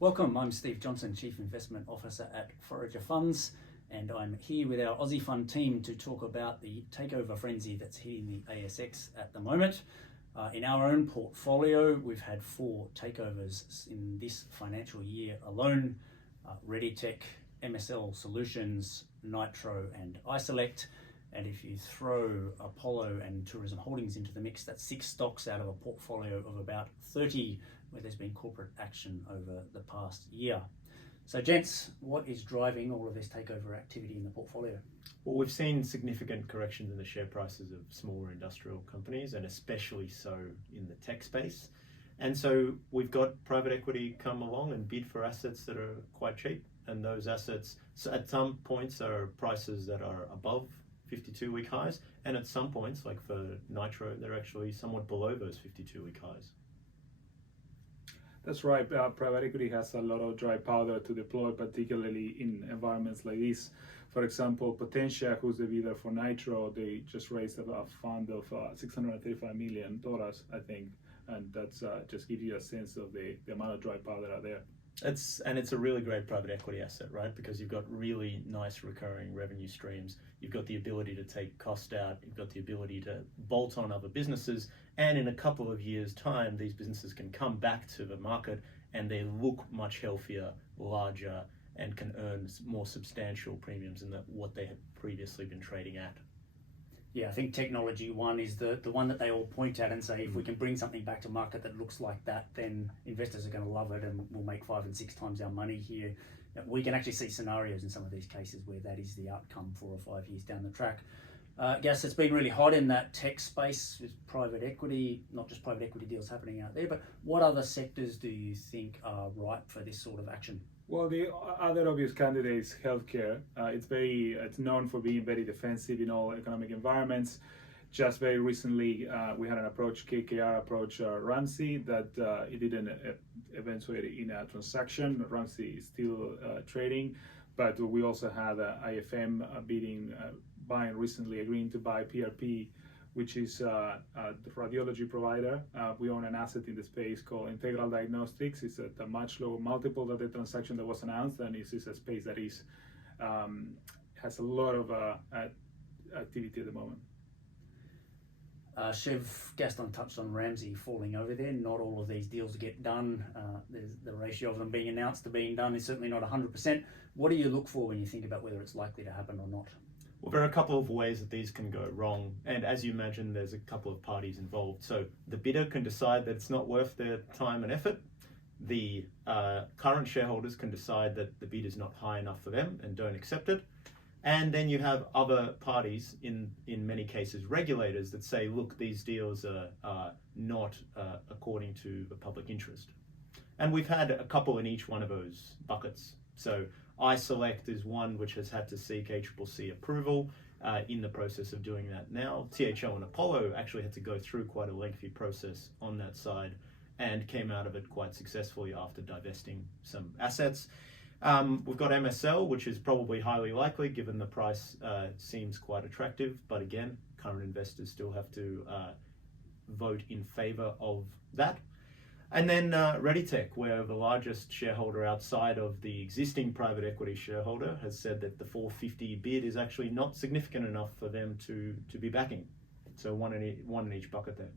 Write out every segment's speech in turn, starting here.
Welcome, I'm Steve Johnson, Chief Investment Officer at Forager Funds, and I'm here with our Aussie Fund team to talk about the takeover frenzy that's hitting the ASX at the moment. In our own portfolio, we've had 4 takeovers in this financial year alone. ReadyTech, MSL Solutions, Nitro and iSelect. And if you throw Apollo and Tourism Holdings into the mix, that's 6 stocks out of a portfolio of about 30 where there's been corporate action over the past year. So gents, what is driving all of this takeover activity in the portfolio? Well, we've seen significant corrections in the share prices of smaller industrial companies, and especially so in the tech space. And so we've got private equity come along and bid for assets that are quite cheap. And those assets, so at some points, are prices that are above 52-week highs. And at some points, like for Nitro, they're actually somewhat below those 52-week highs. That's right. Private equity has a lot of dry powder to deploy, particularly in environments like this. For example, Potentia, who's the bidder for Nitro, they just raised a fund of $635 million, I think. And that's just gives you a sense of the amount of dry powder out there. It's a really great private equity asset, right? Because you've got really nice recurring revenue streams. You've got the ability to take cost out. You've got the ability to bolt on other businesses. And in a couple of years' time, these businesses can come back to the market and they look much healthier, larger, and can earn more substantial premiums than what they had previously been trading at. Yeah, I think technology one is the one that they all point at and say, if we can bring something back to market that looks like that, then investors are going to love it and we'll make 5 and 6 times our money here. We can actually see scenarios in some of these cases where that is the outcome 4 or 5 years down the track. Gas, it's been really hot in that tech space with private equity, not just private equity deals happening out there, but what other sectors do you think are ripe for this sort of action? Well, the other obvious candidate is healthcare. It's known for being very defensive in all economic environments. Just very recently, we had an approach, KKR approach Ramsay, that it didn't eventuate in a transaction. Ramsay is still trading, but we also had IFM buying recently, agreeing to buy PRP, which is the radiology provider. We own an asset in the space called Integral Diagnostics. It's at a much lower multiple than the transaction that was announced, and it's a space that has a lot of activity at the moment. Gaston touched on Ramsay falling over there. Not all of these deals get done. There's the ratio of them being announced to being done is certainly not 100%. What do you look for when you think about whether it's likely to happen or not? Well, there are a couple of ways that these can go wrong. And as you imagine, there's a couple of parties involved. So the bidder can decide that it's not worth their time and effort. The current shareholders can decide that the bid is not high enough for them and don't accept it. And then you have other parties, in many cases regulators, that say, look, these deals are not according to the public interest. And we've had a couple in each one of those buckets. So iSelect is one which has had to seek ACCC approval in the process of doing that now. THL and Apollo actually had to go through quite a lengthy process on that side and came out of it quite successfully after divesting some assets. We've got MSL, which is probably highly likely given the price seems quite attractive, but again, current investors still have to vote in favor of that. And then ReadyTech, where the largest shareholder outside of the existing private equity shareholder has said that the 450 bid is actually not significant enough for them to be backing. So one in each bucket there.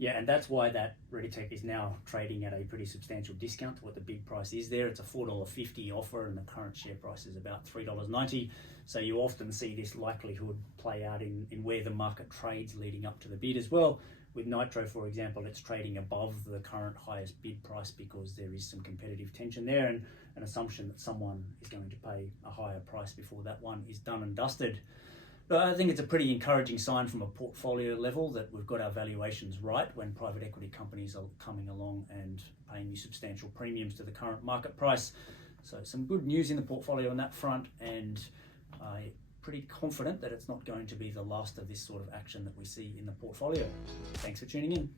Yeah, and that's why that ReadyTech is now trading at a pretty substantial discount to what the bid price is there. It's a $4.50 offer and the current share price is about $3.90. So you often see this likelihood play out in where the market trades leading up to the bid as well. With Nitro, for example, it's trading above the current highest bid price because there is some competitive tension there and an assumption that someone is going to pay a higher price before that one is done and dusted. But I think it's a pretty encouraging sign from a portfolio level that we've got our valuations right when private equity companies are coming along and paying you substantial premiums to the current market price. So some good news in the portfolio on that front, and I'm pretty confident that it's not going to be the last of this sort of action that we see in the portfolio. Thanks for tuning in.